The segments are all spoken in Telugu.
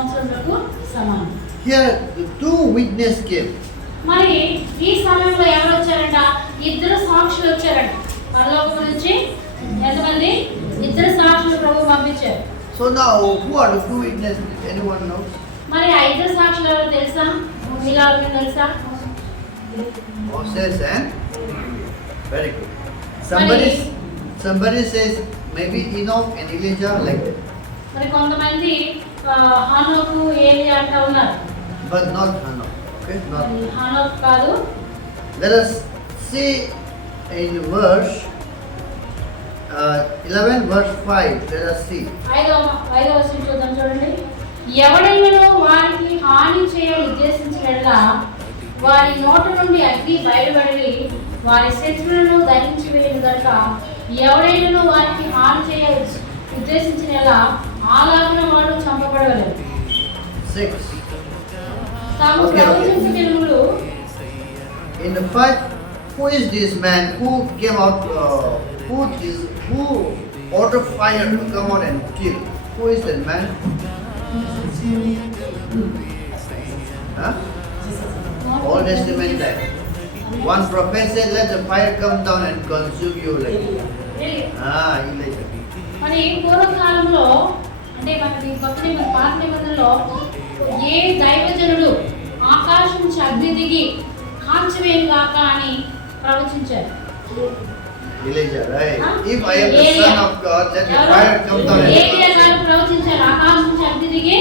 సంవత్సరములకు సమానం. Here the two witnesses came. మరి ఈ సమయంలో ఎవరు వచ్చారంట? ఇద్దరు సాక్షులు వచ్చారంట. పరలోకం నుంచి ఎంతమంది? ఇద్దరు సాక్షులు ప్రభు పంపించారు. So now who are the two witnesses? Anyone knows? మరి ఆ ఇద్దరు సాక్షులు ఎవరో తెలుసా? మీలాగా తెలుసా? Moses and very good. Somebody says maybe Enoch and Elijah like that. మరి కొంతమంది హనోకు ఏలియా అంటా ఉన్నారు. But not Enoch. Okay, not. హనోకు కాదు. Let us see in verse 11 verse 5. Let us see. ఐదవ వచనం చూద్దాం చూడండి. ఎవడైనా వారికి హాని చేయ ఉద్దేశించినట్లా వారి నోట నుండి అగ్ని బయలుపడి వారి శత్రువులను దహించి వేయను గనుక ఎవడైనా వారికి హాని చేయ ఉద్దేశించినలా అలాగిన వాడు చంపబడగలరు. 6. తాము ప్రవచించగలములు. In the fight, who is this man who came out? Who ordered fire to come out and kill? Who is that man? Huh? Old Testament time. One prophet said, "Let the fire come down and consume you." Like Elijah. మరి పూర్వకాలంలో అంటే మనకి కొత్త పాత నిబంధనలో ఏ దైవజనుడు ఆకాశం నుంచి అగ్ని దిగి కాల్చివేయుగాక అని ప్రవచించారు. Elijah, right? If I am the son of God, let the fire come down. ఏలియా గారు ప్రవచించారు ఆకాశం నుంచి అగ్ని దిగి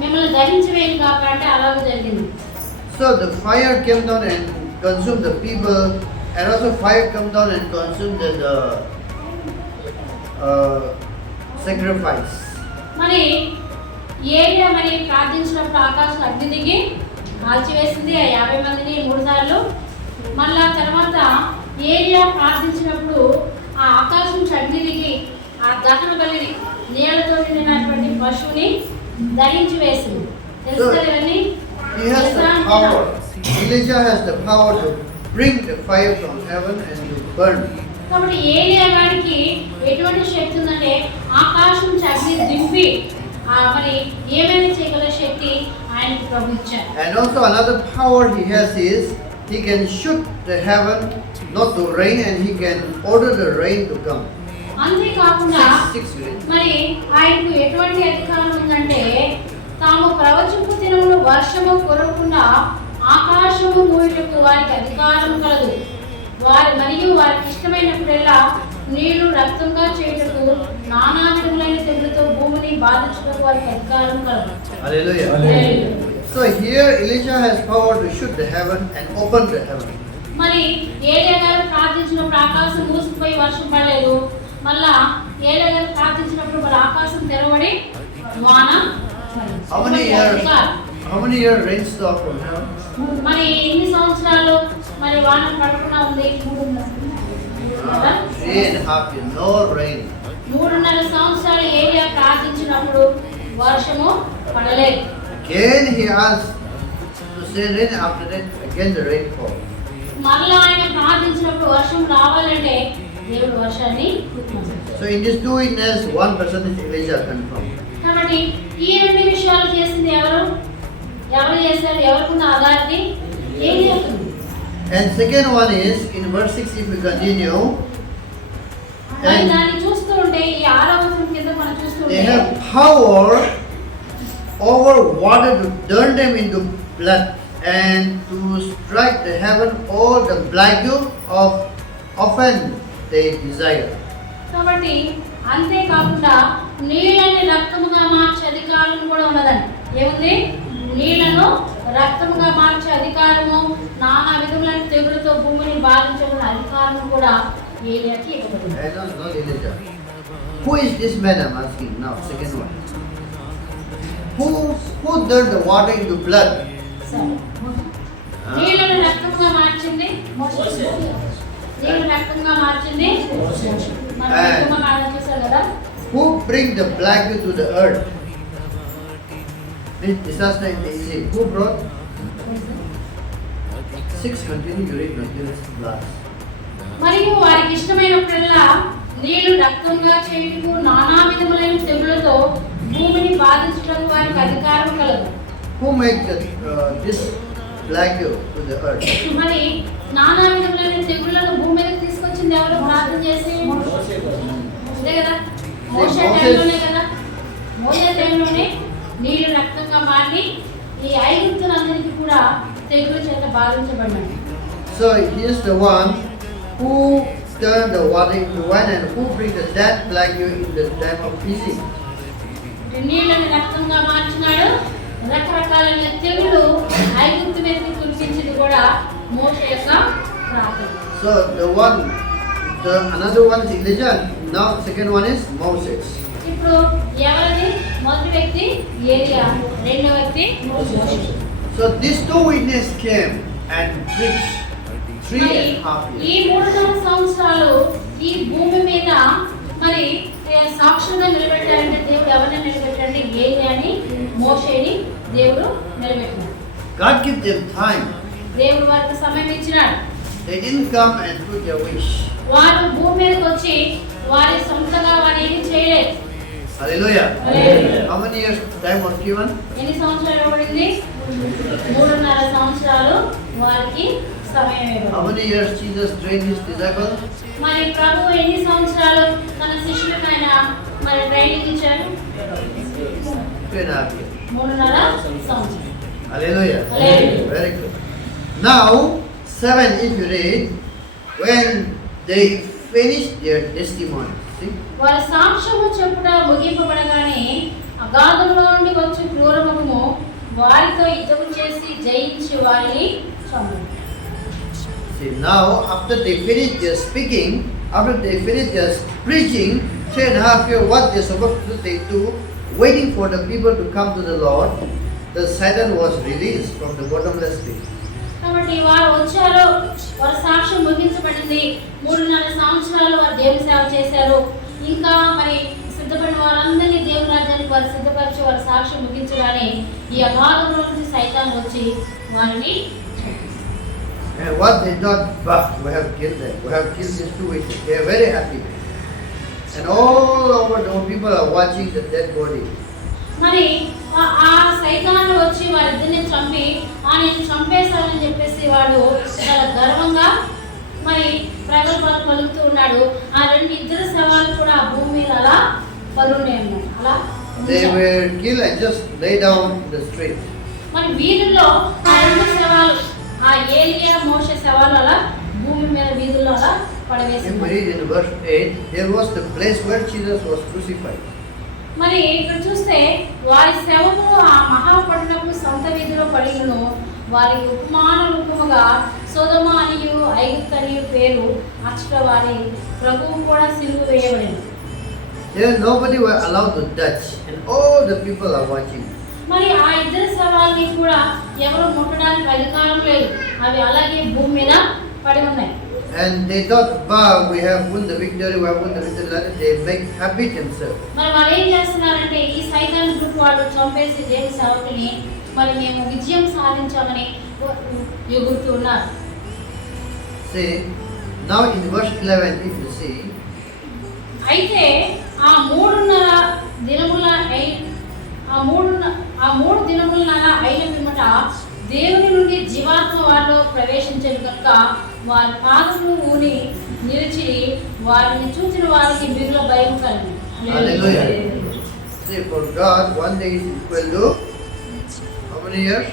మిమ్మల్ని దహించివేయుగాక అంటే అలాగే జరిగింది. So the fire came down and consumed the people, and also fire came down and consumed the sacrifice. మరి ఏలియా మరి ప్రార్థించినప్పుడు ఆకాశం అగ్ని దిగి కాల్చివేసింది 50 మందిని 3 సార్లు. మళ్ళా తర్వాత ఏలియా ప్రార్థించినప్పుడు ఆ ఆకాశం నుంచి అగ్ని దిగి ఆ దహన బలిని నీళ్లతో నిండినటువంటి పశువుని దహించి వేసింది. తెలుసు కదా ఇవన్నీ? He has the power. Elijah has the power to bring the fire from heaven and to burn. కాబట్టి ఏలియా గారికి ఎటువంటి శక్తి ఉందంటే ఆకాశం నుంచి అగ్ని దింపి మరి ఏమైనా చేయగల శక్తి ఆయనకు ప్రభు ఇచ్చారు. And also another power he has is he can shoot the heaven not to rain, and he can order the rain to come. అంతేకాకుండా 6 మరి ఆయనకు ఎటువంటి అధికారం ఉందంటే తాము ప్రవచింపు దినములు వర్షము కురవకుండా ఆకాశము మూయుటకు వారికి అధికారం కలదు. మరియు వారికి ఇష్టమైనప్పుడల్లా నీళ్లు రక్తంగా చేయుటకు నానా విధములైన తెగులతో భూమిని బాధించుటకు వారికి అధికారం కలదు. Hallelujah. So here Elijah has power to shoot the heaven and open the heaven. మరి ఏలియా గారు ప్రార్థించినప్పుడు ఆకాశం మూసుకుపోయి వర్షం పడలేదు. మళ్ళా ఏలియా గారు ప్రార్థించినప్పుడు మరి ఆకాశం తెరవడి వాన. How many years rain stop from heaven? మరి ఎన్ని సంవత్సరాలు మరి వాన పడకుండా ఉంది? 3.5 years, no rain. 3.5 సంవత్సరాలు ఏలియా ప్రార్థించినప్పుడు వర్షము పడలేదు. Again he asked to send rain, after that again the rain fall. మళ్ళా ఆయన ప్రార్థించినప్పుడు వర్షం రావాలంటే దేవుడు వర్షాన్ని. So in these two witnesses, one person is Elijah confirmed. కాబట్టి ఈ రెండు విషయాలు చేసింది ఎవరు చేశారు? ఎవరికున్న ఆధారది? ఏలియా. And second one is in verse 6, if we continue, మరి దాన్ని చూస్తూ ఉంటే ఈ 6వ వచనం కింద మనం చూస్తూ they ఉంటే have power over water to turn them into blood and to strike the heaven all the plague of often they desire. కాబట్టి అంతేకాకుండా నీళ్ళని రక్తముగా మార్చే అధికారం కూడా ఉన్నదండి. ఏముంది? నీళ్లను రక్తముగా మార్చే అధికారము, నానా విధములైన తెగులతో భూమిని బాధించగల అధికారం కూడా ఏలియాకి ఇవ్వబడింది. I don't know Elijah. Who is this man I'm asking now? Second one. Who turned the water into blood? నీళ్లను రక్తంగా మార్చింది నీళ్లు రక్తంగా మార్చింది చూసారు కదా. Who bring the plague to the earth? This disaster in Egypt. Who brought? 6 continue, you read continuous last. మరియు వారికి ఇష్టమైనప్పుడల్లా నీళ్లు రక్తంగా చేయుటకు నానా విధములైన తెగులతో భూమిని బాధించడానికి వారికి అధికారం కలదు. Who made this plague to the earth? మరి నానా విధములైన తెగుళ్లను భూమి మీదకి తీసుకొచ్చింది ఎవరు? ప్రార్థన చేసి అదే కదా, మోషే టైంలోనే కదా, మోషే టైంలోనే నీళ్లు రక్తంగా మారి ఈ ఐగుప్తులందరికీ కూడా తెగుల చేత బాధించబడ్డాడు. So he is the one who turned the water into wine and who bring the dead plague in the time of feasting. నీళ్ళని రక్తంగా మార్చినాడు. రకరకాలైన తెగులు ఐగుప్తు మీదకి కురిపించింది కూడా మోషే యొక్క ప్రార్థన. So another one is Elijah. Now second one is Moses. ఇప్పుడు ఎవరిది? మొదటి వ్యక్తి ఏలియా, రెండో వ్యక్తి మోషే. So these two witnesses came and preached 3.5 ఈ years. 3.5 సంవత్సరాలు ఈ భూమి మీద మరి సాక్షులుగా నిలబెట్టారంటే దేవుడు ఎవరిని నిలబెట్టారంటే ఏలియాని, మోషేని దేవుడు నిలబెట్టినాడు. God gave them time. దేవుడు వారికి సమయం ఇచ్చినాడు. They didn't come and put their wish. వారు భూమి మీదకి వచ్చి వారి సొంతగా వారు ఏమి చేయలేదు. Hallelujah. Hallelujah. How many years time was given? ఎన్ని సంవత్సరాలు ఇవ్వబడింది? 3.5 సంవత్సరాలు వారికి సమయం How ఇవ్వబడింది. many years Jesus trained his disciples? మరి ప్రభువు ఎన్ని సంవత్సరాలు తన శిష్యులకు ఆయన మరి ట్రైనింగ్ ఇచ్చారు? 3.5 years. 3.5 సంవత్సరాలు. Hallelujah. Hallelujah. Very good. Now 7, if you read, when they finished their testimony. See? వారి సాక్ష్యము చెప్పుట ముగింపబడగానే అగాధంలో నుండి వచ్చి క్రూరముఖము వారితో యుద్ధం చేసి జయించి వారిని చంపారు. See, now after they finished their speaking, after they finished their preaching, 3.5 years, what they supposed to do, waiting for the people to come to the Lord, the Satan was released from the bottomless pit. కాబట్టి వారు వచ్చారు, వారి సాక్ష్యం ముగించబడింది. 3.5 సంవత్సరాలు వారు దేవుని సేవ చేశారు. ఇంకా మరి సిద్ధపడిన వారందరినీ దేవుని రాజ్యానికి వారు సిద్ధపరిచి వారి సాక్ష్యం ముగించగానే ఈ అగాధంలో నుంచి సైతాన్ వచ్చి వారిని And what they thought, bah, we have killed them. We have killed these two witches. They are very happy. And all over the people are watching the dead body. మరి ఆ సైతాను వచ్చి వారిద్దరిని చంపి నేను చంపేశానని చెప్పేసి వాడు చాలా గర్వంగా మరి ప్రగల్భాలు పలుకుతూ ఉన్నాడు. ఆ ఇద్దరు శవాలు కూడా ఆ భూమి మీద అలా పలునే ఉన్నాయి. అలా They were killed and just lay down in the street. మరి వీధుల్లో ఆ 2 శవాలు, ఆ ఏలియా మోషే శవాలు అలా భూమి మీద వీధుల్లో అలా If we పడవేసింది. read in verse 8, there was the place where Jesus was crucified. మరి ఇక్కడ చూస్తే వారి శవము ఆ మహాపట్టణపు సంత వీధిలో పడిను. వారికి ఉపమాన రూపముగా సొదొమ అనియు ఐగుప్తు అనియు పేరు అచ్చట వారి ప్రభువు కూడా సిలువ వేయబడింది. There nobody were allowed to touch, and all the people are watching. మరి ఆ ఇద్దరు శవాల్ని కూడా ఎవరు ముట్టడానికి అధికారం లేదు. అవి అలాగే భూమి మీద పడి ఉన్నాయి. And they thought, bah, we have won the victory, we have won the victory. They make happy themselves. మరి వాళ్ళు ఏం చేస్తున్నారంటే ఈ సైతాన్ గ్రూప్ వాళ్ళు చంపేసి దేవుని సేవకుని మరి మేము విజయం సాధించామని ఎగురుతూ ఉన్నారు. See, now in verse 11, if you see, అయితే ఆ 3.5 దినముల అయిన పిమ్మట దేవుని నుండి జీవాత్మ వారిలో ప్రవేశించను కనుక వారి పాదములు ఊని నిలిచి వారిని చూసిన వారికి మిగుల భయం కలిగింది. hallelujah. See, for God, one day is equal to how many years?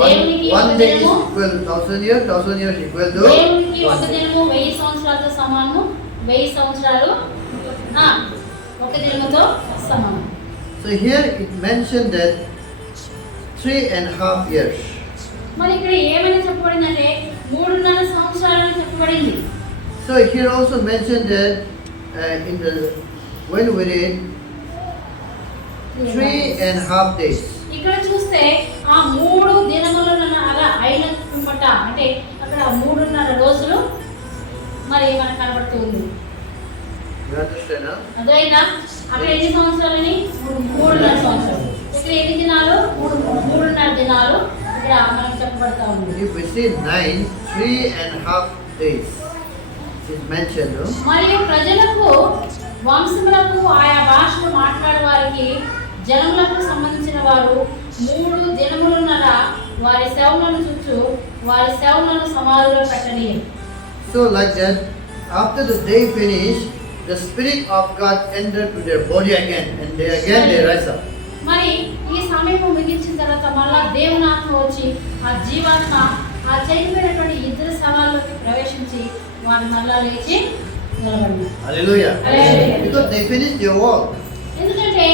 దేవునికి One ఒక day is దినము equal to 1,000 years, 1,000 years equal to దేవునికి ఒక 1 day. దినము 1000 సంవత్సరాలతో సమానము. 1000 సంవత్సరాలు ఒక దినముతో సమానం. So here it mentioned that 3.5 years. మరి ఇక్కడ ఏమని చెప్పబడిందంటే 3.5 సంవత్సరాలని చెప్పబడింది. So here also mentioned that in the when we read 3.5 days. ఇక్కడ చూస్తే ఆ 3 దినములన్నర అయిన పిమ్మట అంటే అక్కడ 3.5 రోజులు మరి మనకు కనబడుతుంది. You understand, huh? అదైనా అక్కడ ఎన్ని సంవత్సరాలని 3.5 సంవత్సరాలు. ఇక్కడ ఎన్ని దినాలు? 3.5 దినాలు ఇక్కడ మనకు చెప్పబడతా ఉంది. If we see 9, 3.5 days. is mentioned. No? మరియు ప్రజలకు వంశములకు ఆయా భాషలు మాట్లాడే వారికి జనములకు సంబంధించిన వారు 3 దినములున్నర వారి సేవలను చుచ్చు వారి సేవలను సమాధిలో పెట్టని. So like that, after the day finished, the Spirit of God entered to their body again, and they rise up. మరి ఈ సమయం ముగించిన తర్వాత మళ్ళా దేవుని ఆత్మ వచ్చి ఆ జీవాత్మ ఆ చనిపోయినటువంటి ఇద్దరు శవాల్లోకి ప్రవేశించి వారు మళ్ళా లేచి నిలబడినారు. Hallelujah. Hallelujah. Because they finished their work. ఎందుకంటే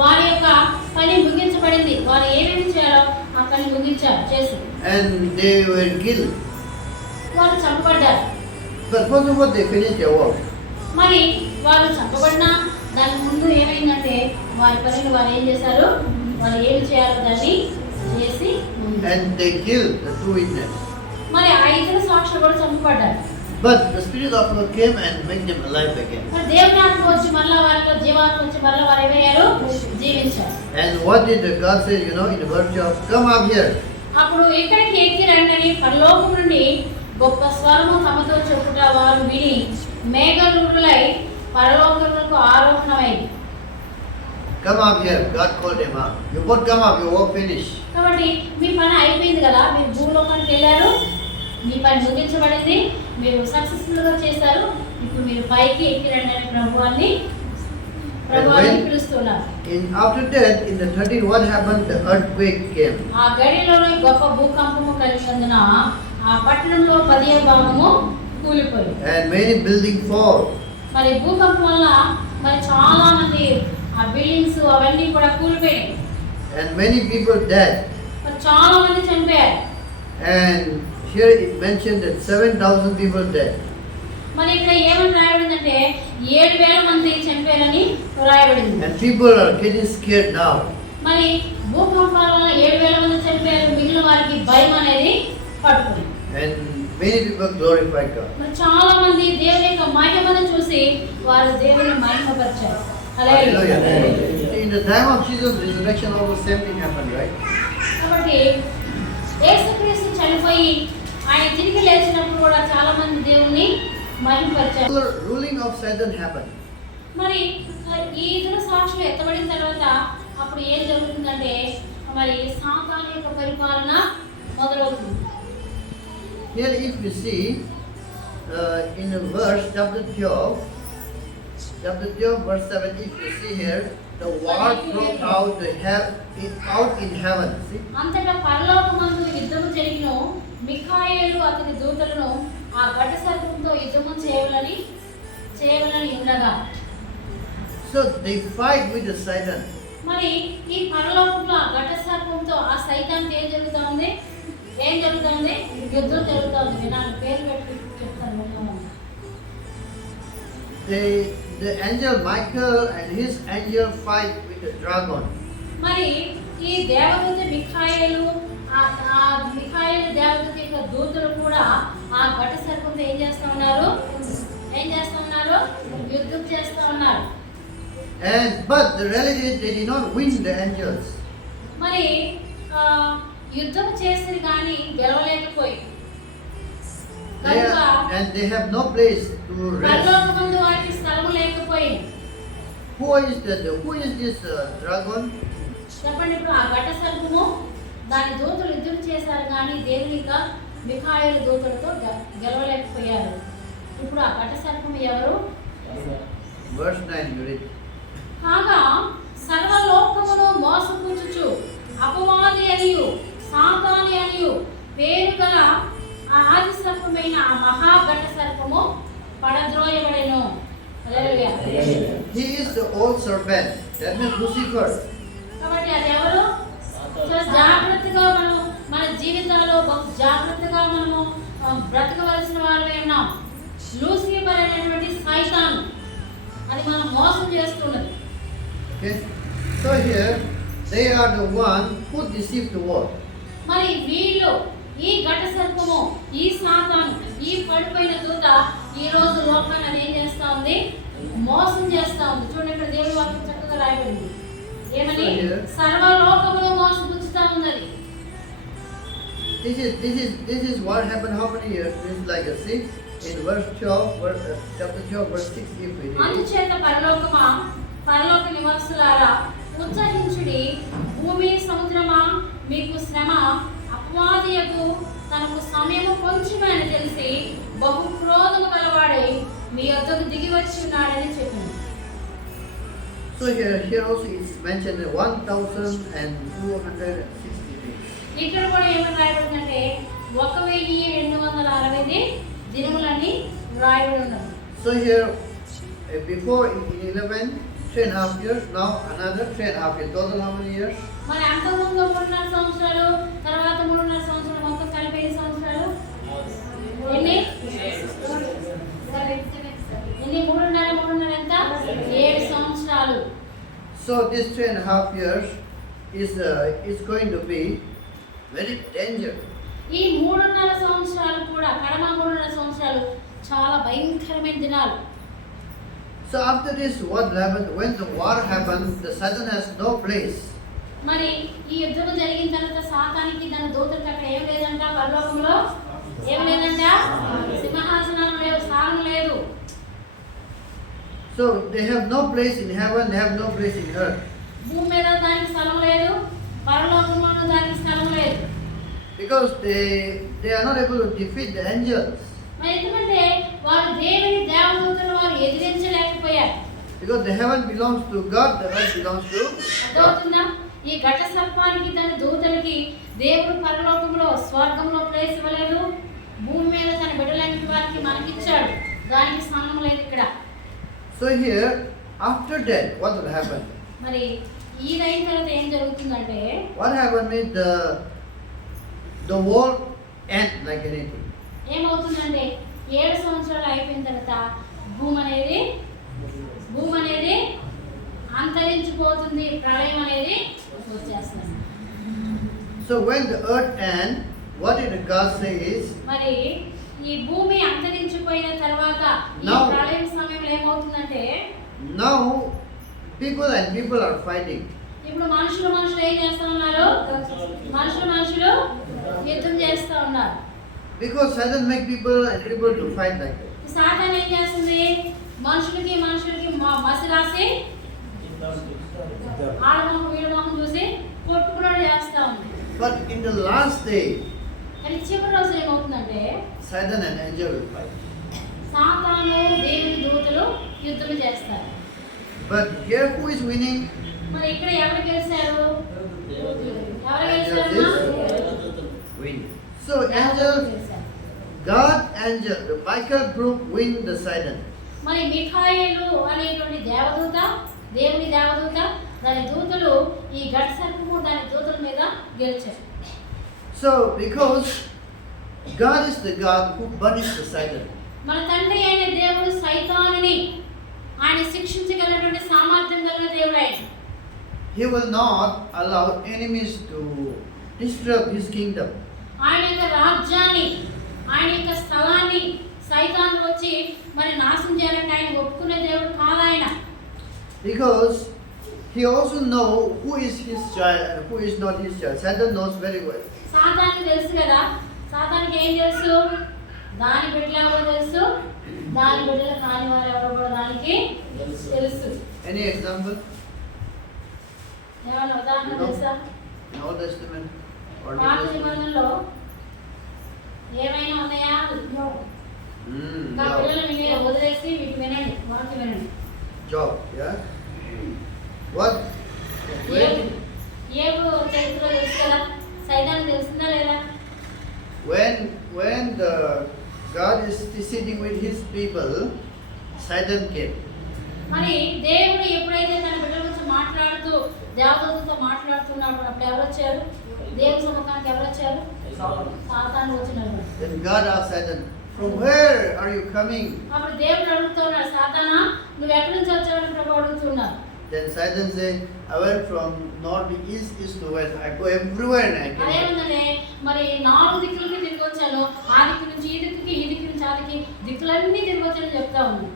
వారి యొక్క పని ముగించబడింది. వారు ఏమేమి చేయాలో ఆ పని చేసి And they were killed. వారు చంపబడ్డారు. But first of all, they finished their work. మరి వారు చంపబడినా దాని ముందు ఏమైందంటే వారి పనిని వారు ఏం చేశారు, వారు ఏమి చేయాలో దాన్ని చేసి And they killed the 2 witnesses. మరి ఆ ఇద్దరు సాక్షులు కూడా చంపబడ్డారు. But the Spirit of God came and made them alive again. మరి దేవుని ఆత్మ వచ్చి మళ్ళా వారిలో జీవాత్మ వచ్చి మళ్ళా వారు ఏమయ్యారు, జీవించారు. And what did the God say, in the verse of, come up here. అప్పుడు ఇక్కడికి ఎక్కి రండి పరలోకం నుండి గొప్ప స్వరము తమతో చెప్పుట వారు విని మేఘలులై పరలోకమునకు ఆరోహణమైంది. Come up here. God called them up. You both come up, your work finished. కాబట్టి మీ పని అయిపోయింది కదా, మీరు భూలోకానికి వెళ్ళారు, మీ పని ముగించబడింది, మీరు సక్సెస్ఫుల్ గా చేశారు, ఇప్పుడు మీరు పైకి ఎక్కి రండి అని ప్రభువాన్ని పిలుస్తున్నారు. After that, in the 13, what happened? The earthquake came. ఆ గడిలోనే గొప్ప భూకంపము కలిగినందున ఆ పట్టణంలో 10వ భాగము కూలిపోయింది. And many buildings fall. మరి భూకంపం వల్ల మరి చాలా మంది ఆ బిల్డింగ్స్ అవన్నీ కూడా కూలిపోయాయి. And many people died. మరి చాలా మంది చనిపోయారు. And here it mentioned that 7,000 people died. మరి ఇక్కడ ఏమని రాయబడిందంటే 7,000 మంది చనిపోయారని రాయబడింది. And people are getting scared now. మరి భూకంపాల వల్ల 7,000 మంది చనిపోయారు, మిగిలిన వారికి భయం అనేది పట్టుకుంది. And many people glorified God. మరి చాలా మంది దేవుని యొక్క మహిమను చూసి వారు దేవుని మహిమపరిచారు. హల్లెలూయా. In the time of Jesus' resurrection, almost same thing happened, right? కాబట్టి యేసుక్రీస్తు చనిపోయి ఆయన తిరిగి లేచినప్పుడు కూడా చాలా మంది దేవుని మహిమపరిచారు. The ruling of Satan happened. మరి ఈ ఇద్దరు సాక్షులు ఎత్తబడిన తర్వాత అప్పుడు ఏం జరుగుతుందంటే మరి సాతాను యొక్క పరిపాలన మొదలవుతుంది. Here if you see in the verse chapter 12 verse 7, if you see here, the war broke out in heaven. See? అంతటా పరలోకమందు యుద్ధము జరిగిను, మిఖాయేలు అతని దూతలను ఆ ఘట సర్పంతో యుద్ధము చేయవలని ఉండగా. So they fight with the Satan. మరి ఈ పరలోకంలో ఆ ఘట సర్పంతో ఆ సైతానికి ఏం జరుగుతుంది, యుద్ధం జరుగుతుంది. వినాలి, పేరు పెట్టి చెప్తాను. The angel Michael and his angel fight with the dragon. మరి ఈ దేవదూత మిఖాయేలు ఆ మిఖాయేలు దేవదూత యొక్క దూతలు కూడా ఆ ఘట సర్పంతో ఏం చేస్తా ఉన్నారు, యుద్ధం చేస్తా ఉన్నారు. But the reality is they did not win the angels. మరి యుద్ధం చేసి కానీ గెలవలేకపోయి. And they have no place to rest. పరలోకమందు వారికి స్థలం లేకపోయింది. Who is this dragon? చెప్పండి. ఇప్పుడు ఆ ఘట సర్పము దాని దూతలు యుద్ధం చేశారు కానీ దేవుని యొక్క మిఖాయేలు దూతలతో గెలవలేకపోయారు. ఇప్పుడు ఆ ఘట సర్పము ఎవరు? Verse 9, you read. కాగా సర్వలోకమును మోసపుచ్చుచు అపవాది అనియు సాతాని అనియు పేరు గల ఆ ఆది సర్పమైన ఆ మహాఘట సర్పము పడద్రోయబడెను. హల్లెలూయా. He is the old serpent. That means Lucifer. కాబట్టి అది ఎవరు? చాలా జాగ్రత్తగా మన జీవితాల్లో జాగ్రత్తగా మనము బ్రతకవలసిన వారమే ఉన్నాం. లూసిఫర్ అనేటువంటి సైతాను అది మనం మోసం చేస్తున్నది. Okay. So here they are the one who deceived the world. మరి వీళ్ళు ఈ ఘట సర్పము, ఈ సాతాను, ఈ పడిపోయిన దూత ఈ రోజు లోకాన్ని అది ఏం చేస్తా ఉంది, మోసం చేస్తా ఉంది. చూడండి ఇక్కడ దేవుని వాక్యం చక్కగా రాయబడింది. ఏమని? సర్వలోకమును మోసపుచ్చుతా ఉన్నది. This is what happened how many years? This is like a see. in verse 12, chapter 12, verse 6, if we read. అందుచేత పరలోకమా, పరలోక నివాసులారా, ఉత్సహించుడి. భూమి సముద్రమా, మీకు శ్రమ. అపవాదియకు తనకు సమయము కొంచెమే అని తెలిసి బహు క్రోధము గలవాడై మీ యొద్దకు దిగి వచ్చి ఉన్నాడని చెప్పింది. So here also is mentioned 1,260 days. ఇక్కడ కూడా ఏమని రాయబడిందంటే 1260 దినములని రాయబడి ఉన్నది. So here, before in 11, 3.5 years, now another 3.5 years. Total how many years? మరి అంతకుముందు 3.5 సంవత్సరాలు, తర్వాత 3.5 సంవత్సరాలు, మొత్తం కలిపి 5 సంవత్సరాలు. ఎన్ని? 3.5 ఎంత? 7 సంవత్సరాలు. So this 3.5 years is going to be very dangerous. ఈ 3.5 సంవత్సరాలు కూడా, కడమ 3.5 సంవత్సరాలు చాలా భయంకరమైన దినాలు. So after this, what happened? When the war happened, the Satan has no place. మరి ఈ యుద్ధం జరిగిన తర్వాత సాతానికి దాని దూతలకు అక్కడ ఏం లేదంట, పరలోకంలో ఏం లేదంట, సింహాసనం లేవు, స్థానం లేదు. So they have no place in heaven, they have no place in earth. భూమి మీద దానికి స్థలం లేదు, పరలోకంలో దానికి స్థలం లేదు. Because they are not able to defeat the angels. మరి ఎందుకంటే వారు దేవుని దేవదూతలను వారు ఎదిరించలేకపోయారు. Because the heaven belongs to God, the earth belongs to God. అర్థమవుతుందా? ఈ ఘట సర్పానికి దాని దూతలకి దేవుడు పరలోకంలో స్వర్గంలో ప్లేస్ ఇవ్వలేదు. భూమి మీద తన బిడ్డలాంటి వారికి మనకిచ్చాడు, దానికి స్థానం లేదు ఇక్కడ. So here, after that, what will happen? మరి ఈ అయిన తర్వాత ఏం జరుగుతుందంటే, What happened means the world end like anything. ఏమవుతుందంటే 7 సంవత్సరాలు అయిపోయిన తర్వాత భూమి అనేది అంతరించిపోతుంది, ప్రళయం అనేది వచ్చేస్తుంది. So when the earth ends, what did God say is? మరి ఈ భూమి అంతరించిపోయిన తర్వాత ఈ Now- ప్రళయం సమయంలో ఏమవుతుందంటే, Now people are fighting. ఇప్పుడు మనుషులు ఏం చేస్తా ఉన్నారు? మనుషులు యుద్ధం చేస్తా ఉన్నారు. Because Satan make people to fight like that. సాతాను ఏం చేస్తుంది? మనుషులకి మసి రాసి ఆడమోహం వీడమోహం చూసి కొట్టుకున్నాడు చేస్తా ఉంది. But in the last day, కానీ చివరి రోజు ఏమవుతుందంటే, Satan and angel will fight. సాతాను దేవుని దూతలు యుద్ధం చేస్తారు. But here who is winning? మరి ఇక్కడ ఎవరు గెలిచారు? Win. So angels, God angel, Michael group win the Satan. మరి మిఖాయేలు అనేటువంటి దేవదూత, దేవుని దేవదూత, దాని దూతలు ఈ ఘట సర్పము దాని దూతల మీద గెలిచారు. So because God is the God who punishes the Satan. మన తండ్రి అయిన దేవుడు సైతానుని ఆయన శిక్షించగలిగినటువంటి సామర్థ్యం కలిగిన దేవుడు ఆయన. He will not allow enemies to disturb his kingdom. ఆయన యొక్క రాజ్యాన్ని, ఆయన యొక్క స్థలాన్ని సైతాను వచ్చి మరి నాశనం చేయాలంటే ఆయన ఒప్పుకునే దేవుడు కాదు ఆయన. Because he also know who is his child and who is not his child. Satan knows very well. సాతానికి తెలుసు కదా, సాతానికి ఏం తెలుసు? దాని బిడ్డలు ఎవరో తెలుసు, దాని బిడ్డలు కాని వారు ఎవరో కూడా దానికి తెలుసు. Any example? ఏమన్నా ఉదాహరణ తెలుసా? In Old Testament or New పాత Testament? నిబంధనలో ఏమైనా ఉన్నాయా? ఇంకా Job. పిల్లలు వదిలేసి వీటి వినండి, వాటి వినండి. Job, yeah. What? ఏబు చరిత్ర తెలుసు కదా, సైతానికి తెలిసిందా లేదా? When the God is sitting with his people, Satan came. మరి దేవుడు ఎప్పుడైతే తన బిడ్డల గురించి మాట్లాడుతూ దేవదూతతో మాట్లాడుతున్నాడు, అప్పుడు ఎవరు వచ్చారు? దేవుని సముఖానికి ఎవరు వచ్చారు? సాతాను వచ్చినాడు. Then God asked Satan, "From where are you coming?" అప్పుడు దేవుడు అడుగుతున్నాడు, సాతానా నువ్వు ఎక్కడి నుంచి వచ్చావని ప్రభు అడుగుతున్నాడు. Then Satan said, "I went from north to east, east to west. I go everywhere and I came." అదేమంటే మరి 4 దిక్కులకి తిరిగి వచ్చాను, ఆ దిక్కు నుంచి ఈ దిక్కుకి, ఈ దిక్కు నుంచి ఆ దిక్కి, దిక్కులన్నీ తిరిగి వచ్చానని చెప్తా ఉన్నాను.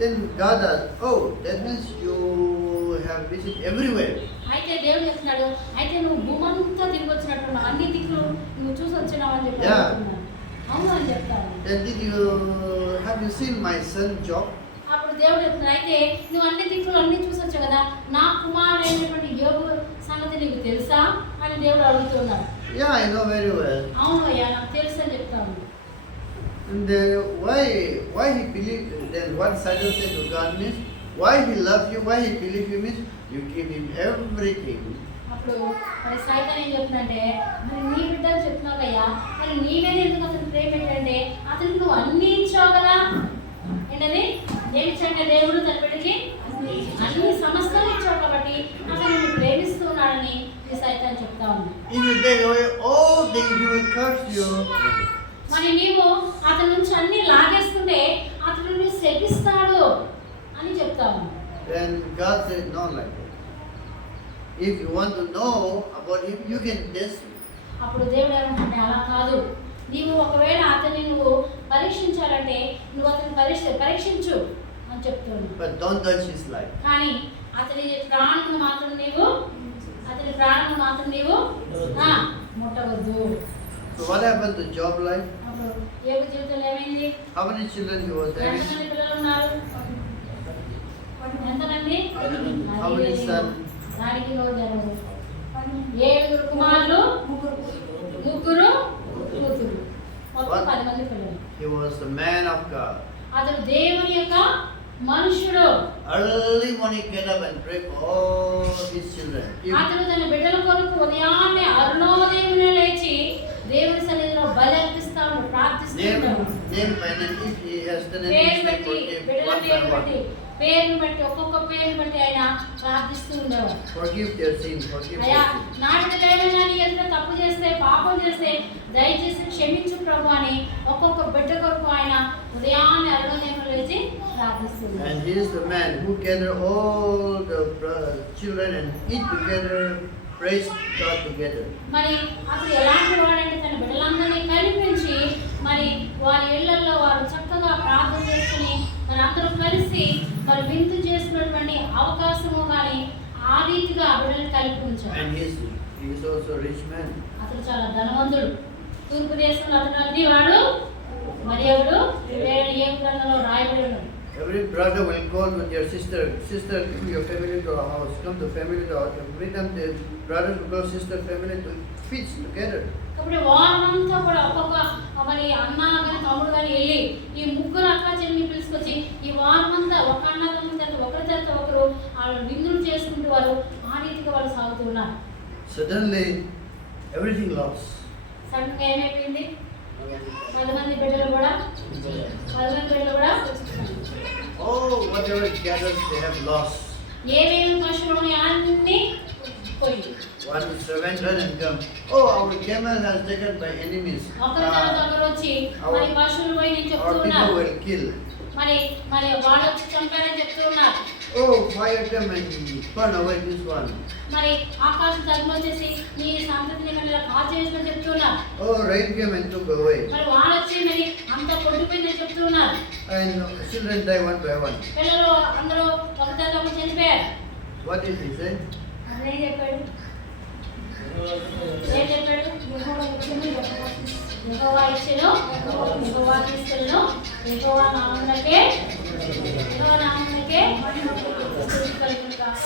Then God asked, "Oh, that means you have visited everywhere." అయితే దేవుడు చెప్తున్నాడు, అయితే నువ్వు భూమంతా తిరిగి వచ్చినట్టున్నావు, అన్ని దిక్కులు నువ్వు చూసి వచ్చినావు అని చెప్పి Yeah. అడుగుతున్నాడు. అవును అని చెప్తాను. Then have you seen my son Job? అప్పుడు దేవుడు చెప్తున్నాడు, అయితే నువ్వు అన్ని దిక్కులు అన్ని చూసొచ్చు కదా, నా కుమారుడు అయినటువంటి యోబు సంగతి నీకు తెలుసా అని దేవుడు అడుగుతున్నాడు. Yeah, I know very well. అవును అయ్యా నాకు తెలుసు అని చెప్తాను. And why he believed, then what Satan said to God means, why he loved you, why he believed you means, you give him everything. అప్పుడు మరి సైతాన్ ఏం చెప్తుందంటే, మరి నీ బిడ్డలు చెప్తున్నావు కయ్యా, మరి నీవే ఎందుకు అతను ప్రేమ పెట్టండి, అతనికి నువ్వు అన్ని ఇచ్చావు కదా. ఏంటది ఏమిచ్చండి దేవుడు తన బిడ్డకి అన్ని సమస్యలు ఇచ్చావు కాబట్టి అతను నిన్ను ప్రేమిస్తున్నాడని ఈ సైతాన్ చెప్తా ఉంది. If you take away all things, he will curse you. మరి నీవు అతని నుంచి అన్ని లాగేస్తుంటే అతను నిన్ను శపిస్తాడు అని చెప్తావు. Then God said no like that. If you want to know about him, you can test him. అప్పుడు దేవుడు ఏమంటే అలా కాదు, నీవు ఒకవేళ అతన్ని నువ్వు పరీక్షించాలంటే నువ్వు అతన్ని పరీక్షించు అని చెప్తున్నాను. But don't touch his life. కానీ అతని ప్రాణం మాత్రం నీవు ముట్టవద్దు. So what happened to Job life? అప్పుడు యోబు జీవితంలో ఏమైంది? How many children he was having? ఎంతమంది పిల్లలు ఉన్నారు? ఎంతమంది? How many sons? దానికి 7 కుమారులు, 3 కూతురు, మొత్తం 10 మంది పిల్లలు. He was the man of God. అతడు దేవుని యొక్క మనుషుడు. Early morning get up and pray for all his children. అతడు తన బిడ్డల కొరకు ఉదయాన్నే అరుణోదయమునే లేచి దేవుని సన్నిధిలో బలి అర్పిస్తాడు, ప్రార్థిస్తాడు. Name by name, if he has done పేరు anything, బట్టి, బిడ్డల పేరు బట్టి, పేరుని బట్టి, ఒక్కొక్క పేరుని బట్టి ఆయన ప్రార్థిస్తూ ఉండేవాడు. forgive their sins, forgive అయ్యా their sins. నా బిడ్డలు ఏమైనా నీ ఎదుట తప్పు చేస్తే, పాపం చేస్తే దయచేసి క్షమించు ప్రభు అని ఒక్కొక్క బిడ్డ కొరకు ఆయన ఉదయాన్నే అరుణోదయంలో లేచి ప్రార్థిస్తున్నాడు. And he is the man who gather all the children and eat together, praise God together. మరి అతడు ఎలాంటి వాడంటే తన బిడ్డలందరినీ కనిపించి మరి వారి ఇళ్లలో వారు చక్కగా ప్రార్థన చేసుకుని మరి అందరూ కలిసి మరి విందు చేసుకున్నటువంటి అవకాశము కానీ ఆ రీతిగా బిడ్డలను కలిపి ఉంచారు. And he is also a rich man. అతడు చాలా ధనవంతుడు. తూర్పు దేశంలో అతను వాడు మరి ఎవడు ఏ గ్రంథంలో రాయబడి ఉన్నాడు. Every brother will call to their sister, come your family to our house, come to family to our house. Every time the brothers will call sister family to feast together. కాబట్టి వారంతా కూడా ఒక్కొక్క మరి అన్న కానీ తమ్ముడు కానీ వెళ్ళి ఈ 3 అక్క చెల్లిని పిలుచుకొచ్చి ఈ వారమంతా ఒక అన్న తమ్ముడు తర్వాత ఒకరి తర్వాత ఒకరు వాళ్ళు విందులు చేసుకుంటూ వారు ఆ రీతిగా వాళ్ళు సాగుతున్నారు. Suddenly, everything lost. సడన్గా ఏమైపోయింది? 10 మంది బిడ్డలు కూడా Oh, whatever gathers they have lost. ఏమేమి పశువులు అన్ని పోయి One servant run and come. Oh, our camel has taken by enemies. ఒకరి తర్వాత ఒకరు వచ్చి మరి పశువులు పోయి నేను చెప్తూ Our people ఉన్నారు. will kill. మరి వాళ్ళు వచ్చి చంపారని చెప్తూ ఉన్నారు. Oh, fire them and burn away this one. మరి ఆకాశం తలుపు వచ్చేసి నీ సంతతిని మళ్ళీ కాల్చేయమని చెప్తున్నారు. Oh, rain came and took away. మరి వాళ్ళు వచ్చి మరి అంతా కొట్టుకుపోయిందని చెప్తున్నారు. And children die one by one. పిల్లలు అందరూ ఒకరితో ఒకరు చనిపోయారు. What did he say? అదే చెప్పాడు. యెహోవా ఇచ్చెను, యెహోవా తీసుకెళ్ళెను, యెహోవా నామమునకే స్తుతి కలుగును గాక, మహిమ కలుగును గాక.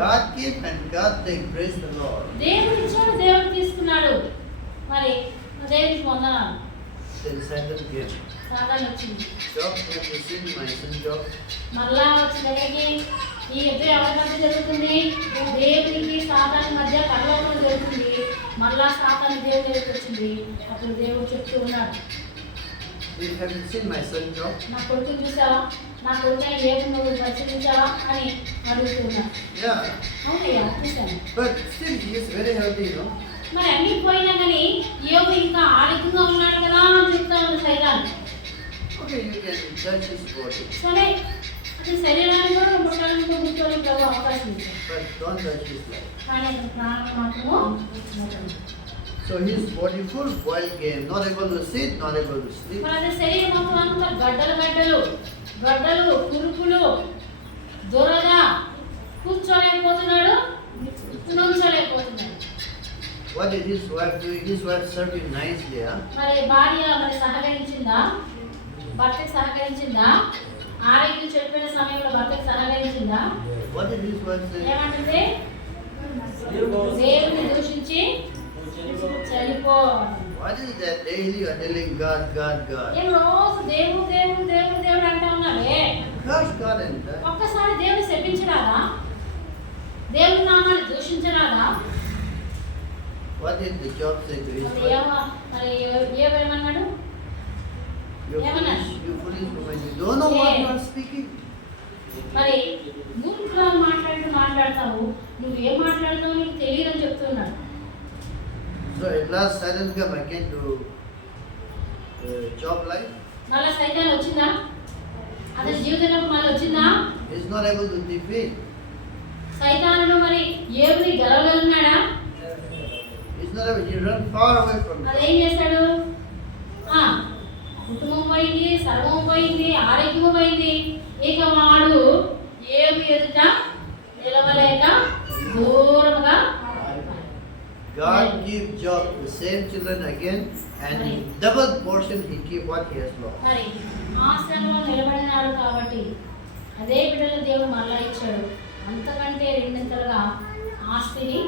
God gave and God take. Praise the Lord. దేవుడు ఇచ్చాడు, దేవుడు తీసుకున్నాడు. మరి దేవుడికి వందనాలు. Then Satan came. సాతాను వచ్చింది. Job, have you seen my son Job? మరలా వచ్చి దగ్గరికి ఈ యుద్ధం ఎవరి మధ్య జరుగుతుంది? దేవునికి సాతాను మధ్య పరలోకంలో జరుగుతుంది. మరలా సాతాను దేవుడి దగ్గరికి వచ్చింది. అప్పుడు దేవుడు చెప్తూ ఉన్నాడు, Have you seen my son Job? నా కొడుకుని చూసావా, నా కొడుకు ఏమి నువ్వు పరిశీలించావా అని అడుగుతున్నా. Yeah. అవునయ్యా చూశాను. But still he is very healthy, you know. మరి అన్ని పోయినా కానీ యోబు ఇంకా ఆరోగ్యంగా ఉన్నాడు కదా అని చెప్తా ఉంది సైతాను. Okay, you can judge his body. సరే అది శరీరాన్ని కూడా ముట్టాలని కూర్చోడానికి అవకాశం ఇచ్చాడు. But don't touch his life. కానీ అతని ప్రాణం మాత్రము ముట్టలేదు. So his body full boiled game, not able to sit, not able to sleep. మరి అదే శరీరం మొత్తం అంతా గడ్డలు కురుపులు దురద, కూర్చోలేకపోతున్నాడు, నుంచోలేకపోతున్నాడు. What did his wife do? His wife served him nicely, huh? మరి భార్య మరి సహకరించిందా? భర్తకి సహకరించిందా? ఆరోగ్యం చెడిపోయిన సమయంలో భర్తకి సహకరించిందా? What did his wife say? ఏమంటుంది? దేవుని దూషించి చనిపో. What is that daily you are telling God, God, God? ఏం రోజు దేవుడు దేవుడు దేవుడు దేవుడు అంటా ఉన్నావే? Curse God and that. ఒక్కసారి దేవుని శపించరాదా? దేవుని నామాన్ని దూషించరాదా? What did the Job say to his మరి wife? మరి ఏమన్నాడు? You foolish woman, you don't know what you are speaking. మరి మూర్ఖురాలు మాట్లాడతావు, నువ్వు ఏం మాట్లాడుతావు నీకు తెలియదని చెప్తున్నాడు. So at last Satan came again to Job life. మళ్ళీ సైతాన్ వచ్చిందా? అతని జీవితంలో మళ్ళీ వచ్చిందా? He is not able to defeat. సైతానుడు మరి ఏమిని గెలవగలుగుతున్నాడా? He is not able. He run far away from it. అదేం చేశాడు? కుటుంబం పోయింది, సర్వం పోయింది, ఆరోగ్యము పోయింది. ఇక వాడు ఏమి ఎదుట నిలవలేక దూరముగా. God give Job the same children again and double portion he keep what he has lost. మరి ఆశ్రమంలో నిలబడినాడు కాబట్టి అదే బిడ్డలు దేవుడు మళ్ళా ఇచ్చాడు. అంతకంటే రెండింతలుగా ఆస్తిని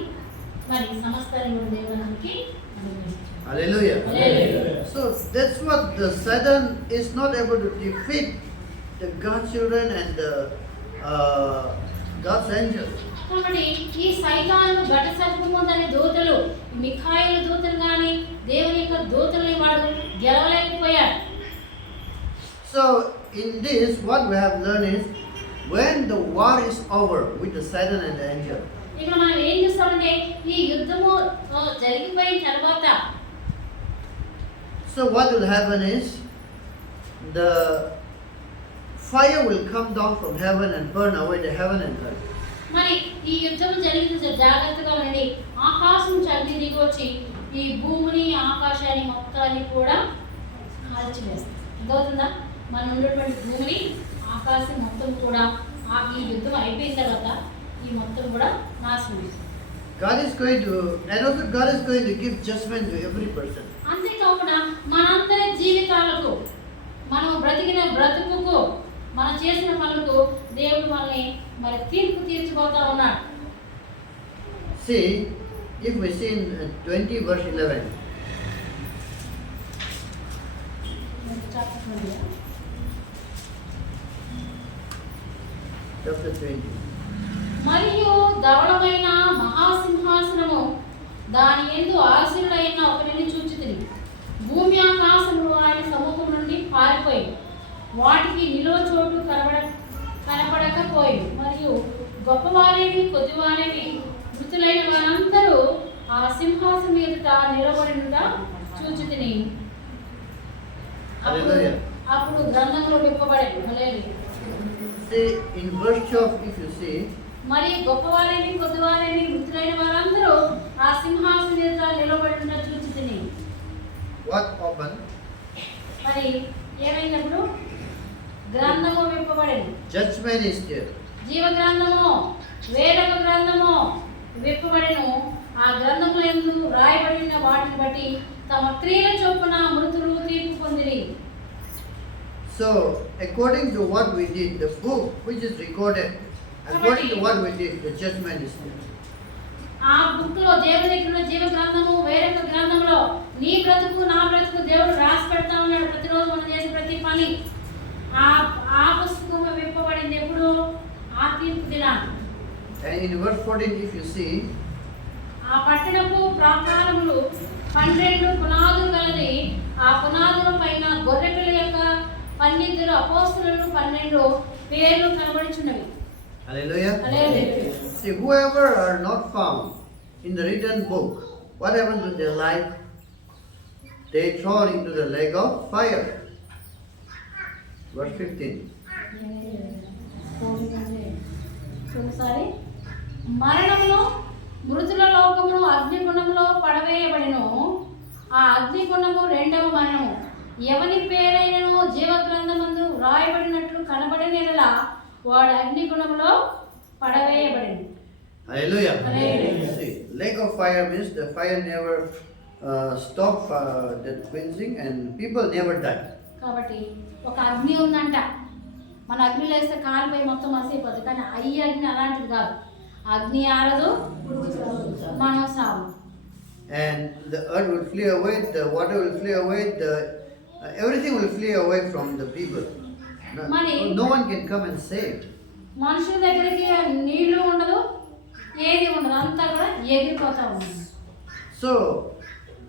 మరి సమస్తాన్ని కూడా దేవుడు మనకి అనుగ్రహించాడు. Hallelujah. Hallelujah. So that's what the Satan is not able to defeat the God's children and the God's angels. కాబట్టి ఈ సైతాను ఘట సర్పము దాని దూతలు, మిఖాయిల దూతలు కానీ దేవుని యొక్క దూతల్ని వాడు గెలవలేకపోయాడు. So in this, what we have learned is when the war is over with the Satan and the angel. ఇక్కడ మనం ఏం చూస్తామంటే ఈ యుద్ధము జరిగిపోయిన తర్వాత So what will happen is the fire will come down from heaven and burn away the heaven and earth. మరి ఈ యుద్ధం జరిగిన జాగ్రత్తగా ఉండి ఆకాశం నుంచి అగ్ని దిగి వచ్చి ఈ భూమిని ఆకాశాన్ని మొత్తాన్ని కూడా కాల్చివేస్తుంది. అర్థమవుతుందా? మనం ఉన్నటువంటి భూమిని ఆకాశం మొత్తం కూడా ఈ యుద్ధం అయిపోయిన తర్వాత ఈ మొత్తం కూడా నాశనం అవుతుంది. God is going to, and also God is going to give judgment to every person. అంతేకాకుండా మనందరి జీవితాలకు, మనం బ్రతికిన బ్రతుకుకు, మనం చేసిన పనులకు దేవుడు మనల్ని మరి తీర్పు తీర్చిపోతా ఉన్నాడు. See, if we see in 20 verse 11. Chapter 20. మరియు ధవళమైన మహాసింహాసనము దాని యందు ఆసీనుడైన ఒకరిని చూచితిని. భూమి ఆకాశములు ఆయన సముఖం నుండి పారిపోయి వాటికి నిలువ చోటు కనపడకపోయి మరియు గొప్పవారేమి కొద్దివారేమి మృతులైన వారందరూ ఆ సింహాసనం ఎదుట నిలబడినుట చూచితిని. అప్పుడు గ్రంథంలో విప్పబడేది. హల్లెలూయా. See in verse 12, if you see, మరి గొప్పవారేమి కొద్దివారేమి మృతులైన వారందరూ ఆ సింహాసనం ఎదుట నిలబడిన చూచితిని. what opened? మరి ఏమైనప్పుడు గ్రంథము విప్పబడింది. Judgment is there. జీవ గ్రంథము, వేరొక గ్రంథము విప్పబడెను. ఆ గ్రంథముల యందు రాయబడిన వాటిని బట్టి తమ క్రియల చొప్పున మృతులు తీర్పు పొందిరి. So according to what we did, the book which is recorded, according to what we did, the judgment is there. ఆ బుక్ లో దేవుని దగ్గర ఉన్న జీవ గ్రంథము, వేరొక గ్రంథంలో నీ బ్రతుకు నా బ్రతుకు దేవుడు రాసి పెడతా ఉన్నాడు. ప్రతిరోజు మనం చేసే ప్రతి పని ఆ పుస్తకం విప్పబడింది ఎప్పుడు? ఆ తీర్పు దినాన. And in verse 14, if you see, ఆ పట్టణపు ప్రాకారములు 12 పునాదులు గలది. ఆ పునాదుల పైన గొర్రెపిల్ల యొక్క 12 అపోస్తలులు 12 పేర్లు కనబడుచున్నవి. hallelujah. Hallelujah. See, whoever are not found in the written book, what happened to their life? They thrown into the lake of fire. Verse 15. ఒకసారి మరణమును మృతుల లోకమును అగ్నిగుణంలో పడవేయబడిను. ఆ అగ్నిగుణము రెండవ మరణము. ఎవని పేరైనను జీవ గ్రంథమందు రాయబడినట్లు కనబడినలా వాడు అగ్నిగుణములో పడవేయబడింది. Hallelujah. Hallelujah. See, lake of fire means the fire never stop that quenching and people never die. కాబట్టి ఒక అగ్ని ఉందంట, మన అగ్నిలో వేస్తే కాలిపోయి మొత్తం మసైపోతుంది. కానీ అయ్యి అగ్ని అలాంటిది కాదు. అగ్ని ఆరదు, మనం సాగు. And the earth will flee away, the water will flee away, everything will flee away from the people. No one can come and save. మనుషుల దగ్గరికి నీళ్లు ఉండదు, ఏది ఉండదు, అంతా కూడా ఎగిరిపోతా ఉంది. So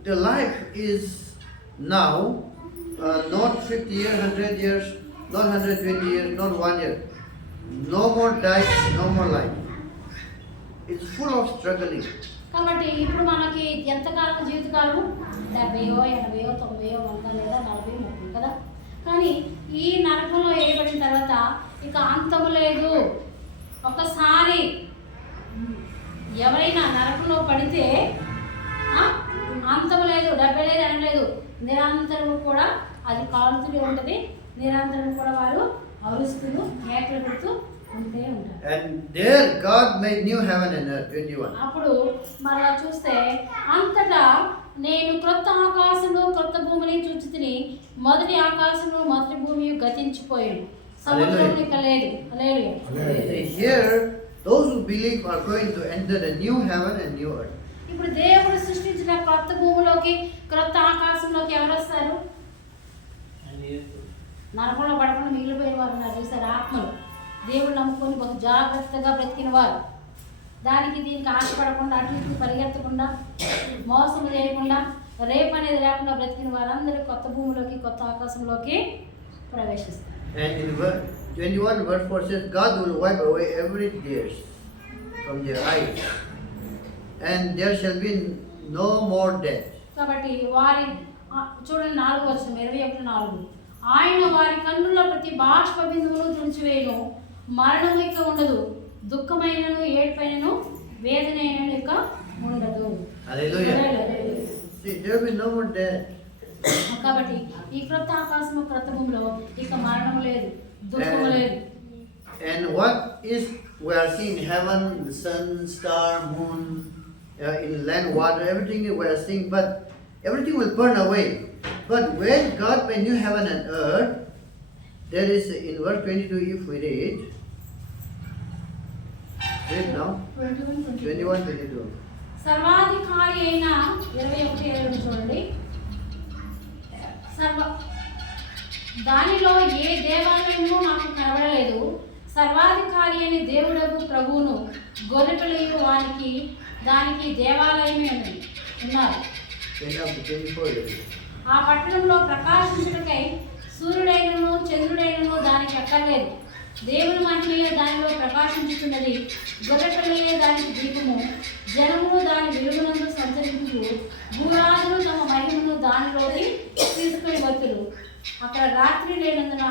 the life is now not 50 years, 100 years, not 120 years, not 1 year. No more die, no more life. It's full of struggling. కాబట్టి ఇప్పుడు మనకి ఎంతకాలం జీవితకాలం 70, 80, 90, 100 లేదా 40, 30 కదా. కానీ ఈ నరకంలో వేయబడిన తర్వాత ఇక అంతము లేదు. ఒకసారి ఎవరైనా నరకంలో పడితే అంతము లేదు, 70 లేదు, 80 లేదు, నిరంతరం కూడా అది కాలుతూనే ఉంటుంది. నిరంతరం కూడా వారు అరుస్తూ కేకలు పెడుతూ ఉంటే ఉంటారు. And there God made new heaven and earth. 21. అప్పుడు మరలా చూస్తే అంతటా నేను క్రొత్త ఆకాశము క్రొత్త భూమిని చూచితిని. మొదటి ఆకాశము మొదటి భూమి గతించిపోయాను, సముద్రం ఇక లేదు. హల్లెలూయా. Here those who believe are going to enter the new heaven and new earth. ఇప్పుడు దేవుడు సృష్టించిన క్రొత్త భూమిలోకి క్రొత్త ఆకాశంలోకి ఎవరు వస్తారు? నరకంలో పడకుండా మిగిలిపోయిన వారు ఉన్నారు చూసారు, ఆత్మలు. దేవుడు నమ్ముకొని బహు జాగ్రత్తగా బ్రతికిన వారు, దానికి దీనికి ఆశపడకుండా అటు ఇటు పరిగెత్తకుండా మోసం చేయకుండా రేపు అనేది లేకుండా బ్రతికిన వారందరూ కొత్త భూమిలోకి కొత్త ఆకాశంలోకి ప్రవేశిస్తారు. And in verse 21 verse 4 says God will wipe away every tears from their eyes and there shall be no more death. కాబట్టి వారి చూడండి 4వ వచనం 21:4 ఆయన వారి కన్నుల ప్రతి బాష్ప బిందువును తుడిచివేయును, మరణం ఇక ఉండదు, దుఃఖమైనను ఏడ్పైనను వేదనైనను ఇక ఉండదు. Hallelujah. See, there will be no more death. కాబట్టి ఈ క్రొత్త ఆకాశము క్రొత్త భూమిలో ఇక మరణం లేదు, దుఃఖం లేదు. And what is we are seeing heaven, the sun, star, moon, in land, water, everything we are seeing, but everything will burn away. But when God made new heaven and earth, there is in verse 22, if we read now, 21, 22. సర్వాధికారి అయిన 21:22 చూడండి. దానిలో ఏ దేవాలయము నాకు కనబడలేదు. సర్వాధికారి అని దేవుడకు ప్రభువును గొర్రెపిల్లయు వానికి దానికి దేవాలయమే ఉన్నారు. ఆ పట్టణంలో ప్రకాశించుటకై సూర్యుడైనను చంద్రుడైనను దానికి అక్కర్లేదు. దేవుని మహిమయే దానిలో ప్రకాశించుతున్నది. గొర్రెపిల్లయే దానికి దీపము. జనమును దాని వెలుగునందు సంచరించు. భూరాజులు తమ మహిమను దానిలోకి తీసుకుని భక్తులు. అక్కడ రాత్రి లేనందున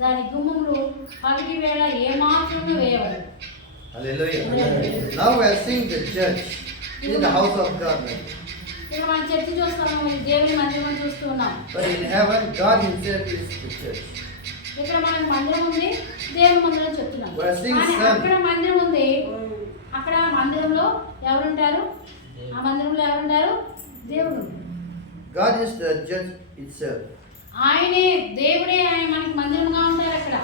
దాని గుమ్మములు పగటి వేళ ఏమాత్రము వేయవలెను. Hallelujah. Now we are seeing the church. This is the house of God. ఇక్కడ మనం చర్చి చూస్తున్నాం, దేవుని మందిరం చూస్తూ ఉన్నాం. But in heaven, God Himself is the church. ఇక్కడ మనకు మందిరం ఉంది, దేవుని మందిరం చెప్తున్నాం. కానీ అక్కడ మందిరం ఉంది, అక్కడ మందిరంలో ఎవరుంటారు? ఆ మందిరంలో ఎవరుంటారు? దేవుడు. God is the judge itself. ఆయనే దేవుడే, ఆయన మనకి మందిరంగా ఉంటారు అక్కడ.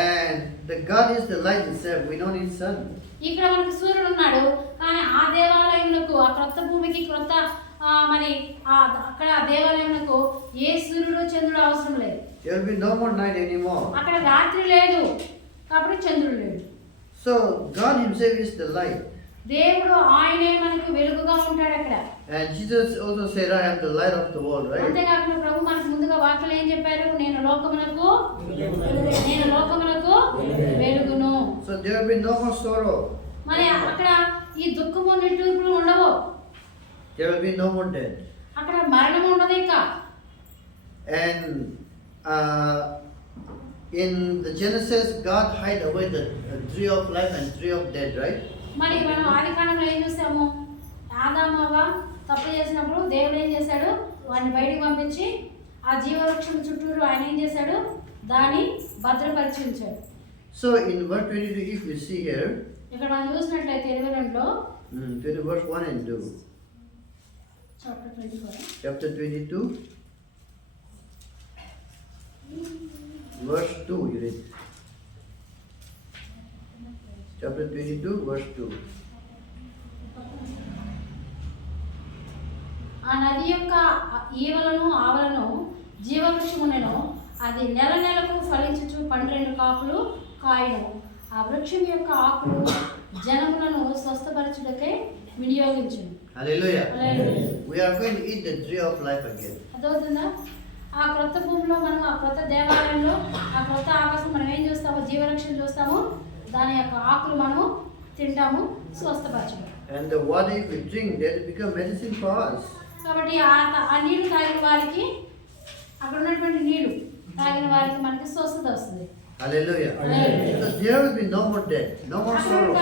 And the God is the light itself. We don't need sun. ఇక్కడ మనకు సూర్యుడు ఉన్నాడు, కానీ ఆ దేవాలయములకు ఆ క్రొత్త భూమికి క్రొత్త మరి అక్కడ దేవాలయములకు ఏ సూర్యుడు చంద్రుడు అవసరం లేదు. There will be no more night anymore. అక్కడ రాత్రి లేదు కాబట్టి చంద్రుడు లేడు. So God Himself is the light. దేవుడు ఆయనే మనకు వెలుగుగా ఉంటాడు అక్కడ. And Jesus also said, I am the light of the world, right? అంతేకాకుండా ప్రభు మనకు ముందుగా వాక్యం ఏం చెప్పారు? నేను లోకమునకు వెలుగును. So there will be no more sorrow. మరి అక్కడ ఈ దుఃఖము నిట్టూర్పులు ఉండవు. There will be no more death. అక్కడ మరణం ఉండదు ఇక. And in the Genesis, God hide away the tree of life and tree of death, right? మరి మనం ఆదికాండంలో ఏం చూసాము? ఆదాము అవ్వ తప్పు చేసినప్పుడు దేవుడు ఏం చేశాడు? వాడిని బయటికి పంపించి ఆ జీవవృక్షం చుట్టూరు ఆయన ఏం చేశాడు? దాన్ని భద్రపరిచి ఉంచాడు. So in verse 22, if we see here, ఇక్కడ మనం చూసినట్లయితే 22లో verse 1 and 2. Chapter 24. Chapter 22, verse 2, you read. Chapter 22, verse 2. ఆ నది యొక్క ఈవలను ఆవలను జీవవృక్షమునెను, అది నెల నెలకు ఫలించుచు 12 కాపులు కాయను. ఆ వృక్షం యొక్క ఆకులు జనములను స్వస్థపరచుటకే వినియోగించును. Hallelujah. Hallelujah. We are going to eat the tree of life again. అర్థమవుతుందా? ఆ క్రొత్త భూమిలో మనం, ఆ క్రొత్త దేవాలయంలో, ఆ క్రొత్త ఆకాశం మనం ఏం చూస్తాము? జీవవృక్షం చూస్తాము. దాని యొక్క ఆకులు మనము తింటాము, స్వస్థపరచము. And the water if we drink, that will become medicine for us. కాబట్టి ఆ నీళ్లు తాగిన వారికి, అక్కడ ఉన్నటువంటి నీళ్లు తాగిన వారికి మనకి స్వస్థత వస్తుంది. Hallelujah. Hallelujah. So there will be no more death, no more అక్కడ sorrow.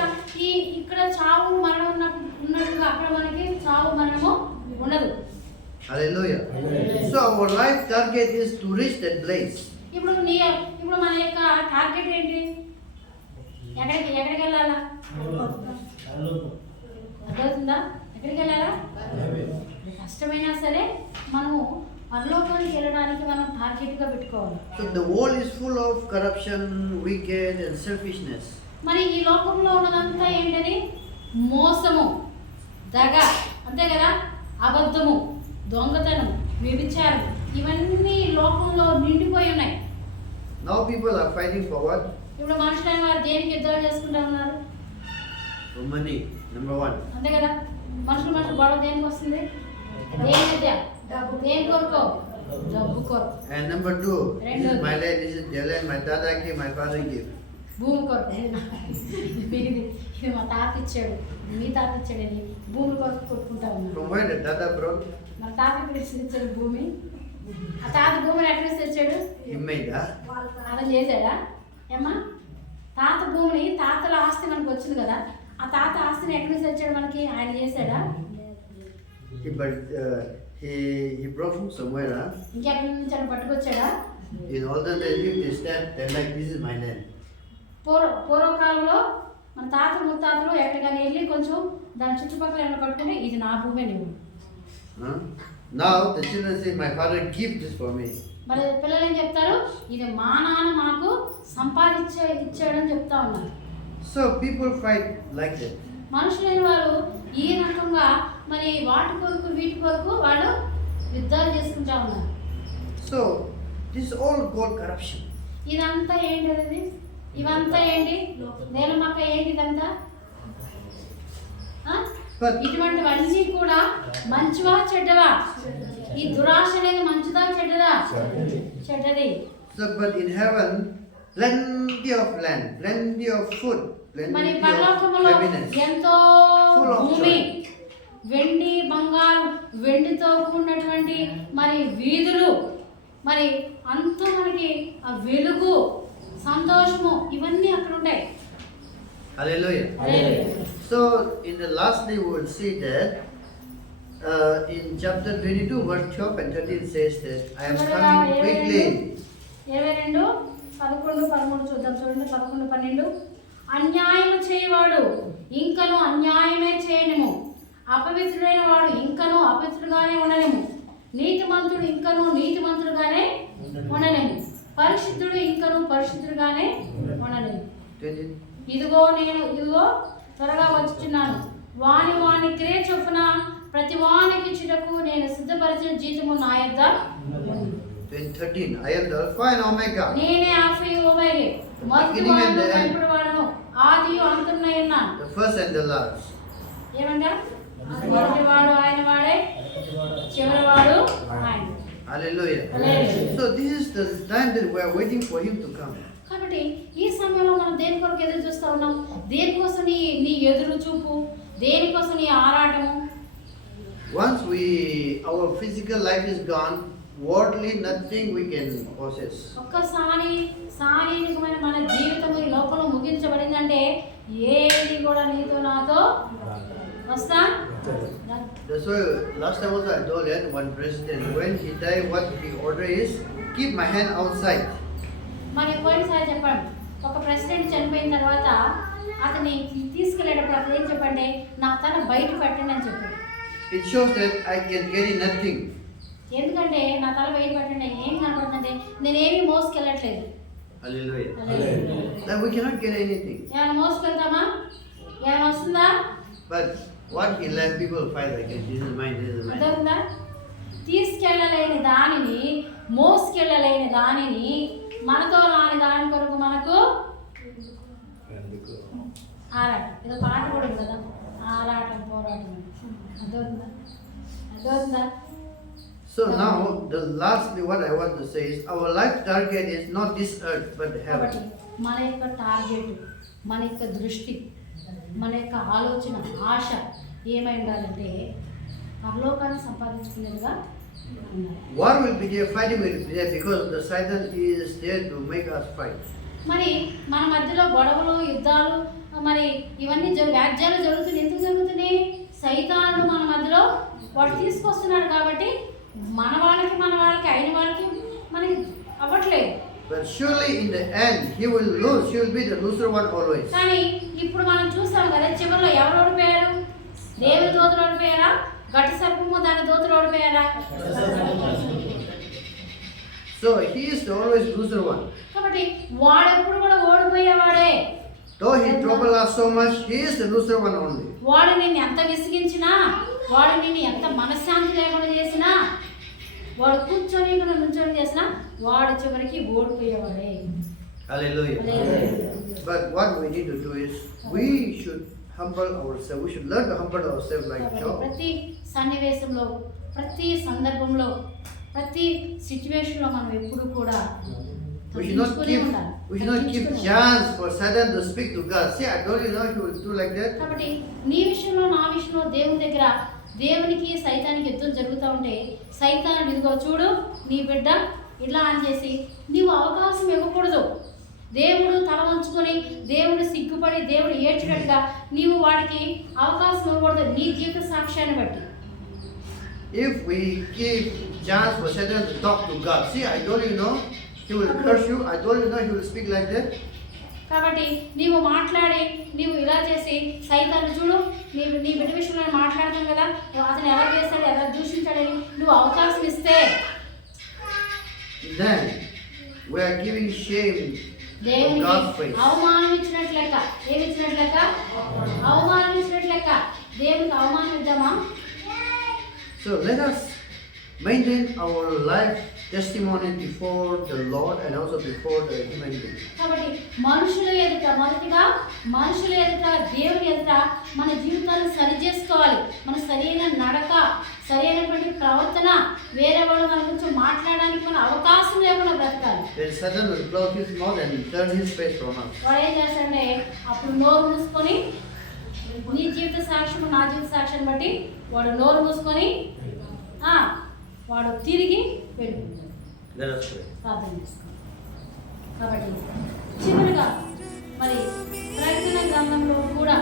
ఇక్కడ చావు మరణం ఉన్నట్టుగా అక్కడ మనకి చావు మరణము ఉండదు. Hallelujah. So our life target is to reach that place. ఇప్పుడు మన యొక్క టార్గెట్ ఏంటి? ఎక్కడికి వెళ్ళాలా? అర్థమవుతుందా? ఎక్కడికి వెళ్ళాలా? కష్టమైనా సరే మనము పరలోకానికి వెళ్ళడానికి మనం టార్గెట్గా పెట్టుకోవాలి. So the world is full of corruption, wicked and selfishness. మరి ఈ లోకంలో ఉన్నదంతా ఏంటని? మోసము, దగ, అంతే కదా, అబద్ధము, దొంగతనం, వ్యభిచారం, ఇవన్నీ లోకంలో నిండిపోయి ఉన్నాయి. Now people are fighting for what? ఇప్పుడు మనుషులైన వారు దేనికి యుద్ధాలు చేసుకుంటా ఉన్నారు? For money, number one. అంతే కదా, మనుషులు గొడవ దేనికి వస్తుంది? దేని మధ్య? దేని కొరకు? డబ్బు కొరకు. And number two, this is Rendu. my land, this is their land, my dada gave, my father gave. భూమి కొరకు. ఇది మా తాత ఇచ్చాడు, మీ తాత ఇచ్చాడని భూమి కొరకు కొట్టుకుంటా ఉన్నారు. From where the dada brought? మా తాత తెచ్చాడు భూమి. ఆ తాత భూమిని ఎక్కడ తెచ్చాడు? He made, huh? అతను చేశాడా? ఏమ్మా, తాత భూమిని, తాతల ఆస్తి మనకు వచ్చింది కదా, ఆ తాత ఆస్తిని ఎక్కడి నుంచి తెచ్చాడు మనకి? ఆయన చేశాడా? He brought from somewhere, huh? ఇంకెక్కడి నుంచి ఆయన పట్టుకొచ్చాడా? In olden days, if they stand, they're like, this is my land. పూర్వకాలంలో మన తాత ముత్తాతలు ఎక్కడికైనా వెళ్ళి కొంచెం దాని చుట్టుపక్కల ఏమైనా పట్టుకుని ఇది నా భూమే నువ్వు. Huh? Now the children say, my father gave this for me. మరి పిల్లలు ఏం చెప్తారు? ఇది మా నాన్న మాకు ఇచ్చాడని చెప్తా ఉన్నారు. So people fight like that. మనుషులైన వారు ఈ రకంగా మరి వాటి కొరకు వీటి కొరకు వాళ్ళు యుద్ధాలు చేసుకుంటా ఉన్నారు. So this is all called corruption. ఇదంతా ఏంటి? ఇవంతా ఏంటి? నేలమక్క ఏంటి ఇదంతా? ఇటువంటివన్నీ కూడా మంచివా చెడ్డవా? ఈ దురాశ అనేది మంచిదా చెడ్డదా? చెడ్డది. So but in heaven, plenty of land, plenty of food, మరి plenty of పరలోకములో happiness. ఎంతో Full of భూమి, joy. వెండి, బంగారం, వెండితో కూడినటువంటి మరి వీధులు, మరి అంతా మనకి ఆ వెలుగు, సంతోషము, ఇవన్నీ అక్కడ ఉంటాయి. Hallelujah. Hallelujah. So in the last day we will see that in chapter 22 verse 12 and 13 says that I am coming quickly. 22, 11, 13 చూద్దాం. చూడండి, 11, 12. అన్యాయము చేయవాడు ఇంకను అన్యాయమే చేయనిము, అపవిత్రుడైన వాడు ఇంకను అపవిత్రుడుగానే ఉండనేము, నీతిమంతుడు ఇంకను నీతిమంతుడుగానే ఉండనేము, పరిశుద్ధుడు ఇంకను పరిశుద్ధుడుగానే ఉండనేము. ఇదిగో త్వరగా వచ్చుచున్నాను, వాని క్రియ చొప్పున ప్రతి వానికి ఇచ్చుటకు నేను సిద్ధపరిచిన జీతము నా యొద్ద. 13 I am the Alpha and Omega. నేనే ఆల్ఫాయు ఒమేగా, మొదటివాడును కనిపెట్టువాడును, ఆదియు అంతమునై ఉన్నాను. The first and the last. ఏమంటా? మొదటివాడు ఆయన వాడే, చివరివాడు ఆయన. Hallelujah. Hallelujah. So this is the time that we are waiting for him to come. కాబట్టి ఈ సమయంలో మనం దేని కొరకు ఎదురు చూస్తూ ఉన్నాం? దేనికోసం నీ ఎదురు చూపు, దేనికోసం నీ ఆరాటము? Once our physical life is gone, worldly nothing we can possess. ఒక్కసారి శారీరకమైన మన జీవితం ఈ లోకంలో ముగించబడిందంటే ఏది కూడా నీతో నాతో వస్తా. That's why last time also I told that one president, when he died, what the order is, keep my hand outside. మరి పోయినసారి చెప్పండి, ఒక ప్రెసిడెంట్ చనిపోయిన తర్వాత అతన్ని తీసుకెళ్ళేటప్పుడు అతను ఏం చెప్పండి, నా తల బయట పెట్టండి అని చెప్పాడు. It shows that I can carry nothing. ఎందుకంటే నా తల బయట పెట్టండి ఏం కనపడుతుందంటే నేనేమీ మోసుకెళ్ళట్లేదు. Hallelujah. That we cannot carry anything. ఏమైనా మోసుకెళ్తామా? ఏమైనా వస్తుందా? But what he left, people fight against. This is mine, this is mine. అర్థవుతుందా? తీసుకెళ్ళలేని దానిని, మోసుకెళ్ళలేని దానిని, మనతో రాని దాని కొరకు మనకు ఆరాటం. ఏదో పాట కూడా ఉంది కదా, ఆరాటం పోరాటం. అర్థవుతుందా? So now, the lastly what I want to say is, our life target is not this earth, but కాబట్టి heaven. మన యొక్క టార్గెట్, మన యొక్క దృష్టి, మన యొక్క ఆలోచన, ఆశ ఏమై ఉండాలంటే పరలోకాన్ని సంపాదించుకునేదిగా ఉండాలి. War will be there, fighting will be there, because the Satan is there to make us fight. మరి మన మధ్యలో గొడవలు, యుద్ధాలు, మరి ఇవన్నీ వ్యాజ్యాలు జరుగుతున్నాయి. ఎందుకు జరుగుతున్నాయి? సైతానుడు మన మధ్యలో వాడు తీసుకొస్తున్నాడు కాబట్టి మన వాళ్ళకి అయిన వాళ్ళకి మనకి అవ్వట్లేదు. But surely in the end, he will lose. He will be the loser one always. కానీ ఇప్పుడు మనం చూస్తాం కదా, చివరిలో ఎవరు ఓడిపోయారు? దేవుని దూతలు ఓడిపోయారా? ఘట సర్పము దాని దూతలు ఓడిపోయారా? So he is the always loser one. కాబట్టి వాడెప్పుడు కూడా ఓడిపోయేవాడే. Though he trouble us so much, he is the loser one only. వాడు నిన్ను ఎంత విసిగించినా, వాడు నిన్ను ఎంత మనశ్శాంతి లేకుండా చేసినా, వాడు కూర్చొని నుంచొని చేసినా, వాడు చివరికి ఓడిపోయేవాడే. Hallelujah. But what we need to do is, we should humble ourselves. We should learn to humble ourselves like Job. ప్రతి సన్నివేశంలో, ప్రతి సందర్భంలో, ప్రతి సిచ్యువేషన్లో మనం ఎప్పుడు కూడా We should not give chance for Satan to speak to God. See, I told you now he will do like that. కాబట్టి నీ విషయంలో, నా విషయంలో దేవుని దగ్గర దేవునికి సైతానికి యుద్ధం జరుగుతూ ఉంటే సైతాను ఇదిగో చూడు నీ బిడ్డ ఇలా అని చేసి నీవు అవకాశం ఇవ్వకూడదు. దేవుడు తల వంచుకొని, దేవుడు సిగ్గుపడి, దేవుడు ఏడ్చినట్టుగా నీవు వాడికి అవకాశం ఇవ్వకూడదు నీ జీవిత సాక్ష్యాన్ని బట్టి. If we give chance for Satan to talk to God, see, I told you no, he will curse you. I told you no, he will speak like that. కాబట్టి నీవు మాట్లాడి, నీవు ఇలా చేసి సైతాన్ని చూడు నీ బిడ్డ విషయంలో మాట్లాడతాం కదా, అతను ఎవరు చేస్తాడు, ఎవరు దూషించాడని నువ్వు అవకాశం ఇస్తే then we are giving shame దేవునికి to God's face. అవమానం ఇచ్చినట్లు లెక్క. ఏమి ఇచ్చినట్లు లెక్క? అవమానం ఇచ్చినట్లు లెక్క. దేవునికి అవమానం ఇద్దామా? So let us maintain our life testimony before the Lord and also before the human beings. కాబట్టి మనుషుల ఎదుట, మొదటిగా మనుషుల ఎదుట, దేవుని ఎదుట మన జీవితాలను సరి చేసుకోవాలి. మన సరైన నడక, సరైనటువంటి ప్రవర్తన, వేరే వాళ్ళు మన గురించి మాట్లాడడానికి మన అవకాశం లేకుండా బ్రతకాలి. Then Satan will close his mouth and turn his face from us. వాడు ఏం చేస్తాడంటే అప్పుడు నోరు మూసుకొని, నీ జీవిత సాక్ష్యం, నా జీవిత సాక్ష్యం బట్టి వాడు నోరు మూసుకొని వాడు తిరిగి వెళ్ళిపోతాడు. Let us pray. ప్రార్థన చేసుకోండి. కాబట్టి చివరిగా మరి ప్రకటన గ్రంథంలో కూడా